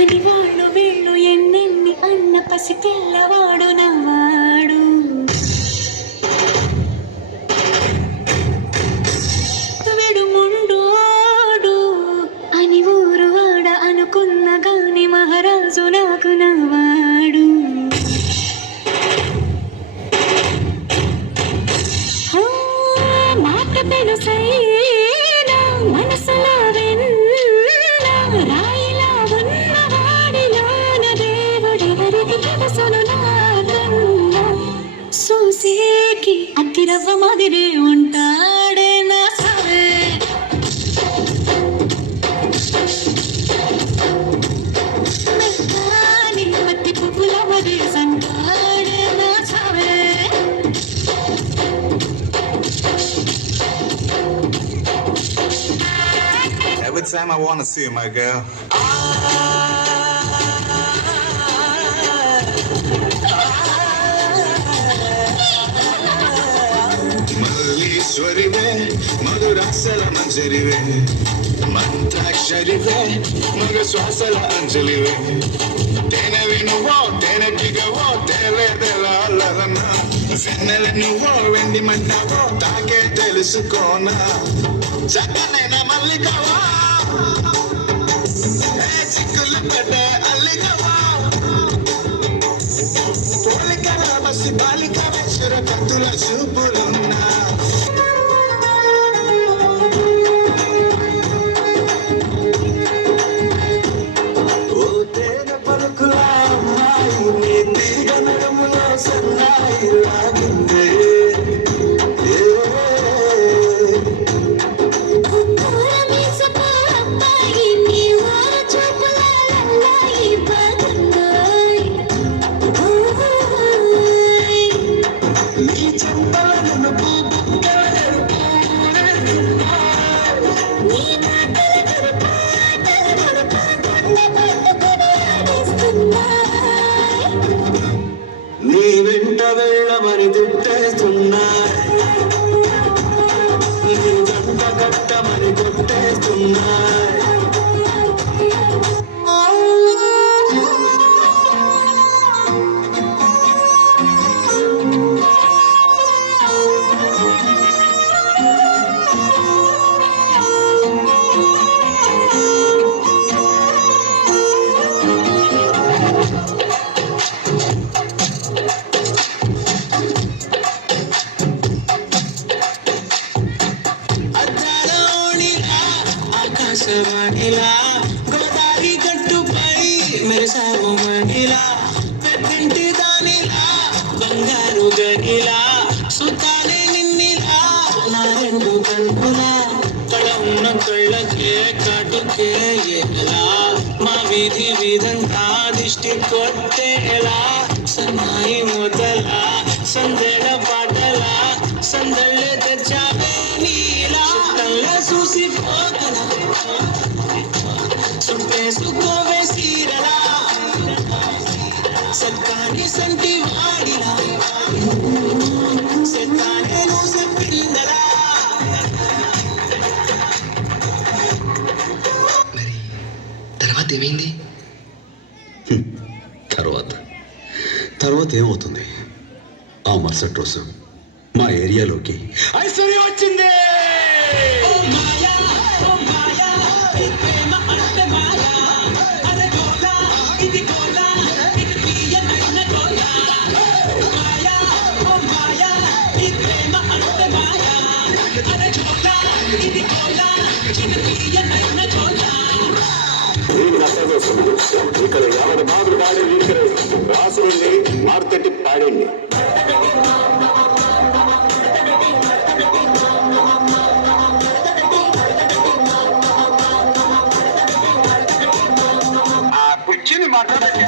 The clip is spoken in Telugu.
అని వాళ్ళు వీళ్ళు ఎన్నెన్ని అన్న పసి పిల్లవాడు నవ్వాడు. విడుముండోడు అని ఊరు వాడ అనుకున్న గాని మహారాజు నాకు నవ్వాడు. మాట తెలుసైనా మనసులో వెన్నా రాయిలా ఉన్నవాడిలోన దేవుడెవరికి తెలుసును నాకన్నా. చూసేకి అతిరవ్వ మాదిరి ఉంటాడే నా సవే. మెత్తాని పత్తి పువ్వుల మరి సంటాడే నా సవే. Every time I wanna see you, my girl. మల్లీశ్వరివే మధురాసల మంజరివే మంత్రాక్షరివే మగ శ్వాసల అంజలివే తేనెవి నువ్వో తేనెటిగవో తేలేదెలన్నా వెన్నెల నువ్వో వెండి మంటావో తాకే తెలుసుకోనా చక్కనైన మల్లికవా చిక్కులు పెట్టే అల్లికవా పోలికల బసి బాలిక వెచ్చుర కత్తుల చూపులున్నా ఓ తేనె పలుకుల అమ్మాయి నీ తీగ నడుములో సన్నాయి లాగిందే. నీ వెంట వెళ్ళమని తిట్టేస్తున్నా నీ జంట కట్టమని కొట్టేస్తున్నా. ఆకాశవాణిలా గోదావరి గట్టుపై మెరసావు మణిలా పెద్దంటి దానిలా బంగారు గనిలా సుతానే నిన్నిలా నా రెండు కన్నులా కళ ఉన్న కళ్ళకే కాటుకే ఎలా మా వీధి వీధంతా దిష్టి కొట్టేలా సన్నాయి మొదలా సందెడ పాటలా సందళ్ళే తెచ్చావే నీలా కళ్ళ చూసి పోతలా సుట్టేసుకోవే సీరలా సక్కాని సంటి వాడిలా సెత్తానే నువ్వు పిల్లలా. మరి తర్వాత ఏమైంది? తర్వాత ఏమవుతుంది? ఆ మరుసటి రోజు మా ఏరియాలోకి ఐశ్వర్య వచ్చింది. ఇక్కడ ఎవరి మాదిరి వాడే వీరికరే రాసుల్ని మార్తెట్టి పాడండి. ఆ కుర్చీని మాట్లాడండి.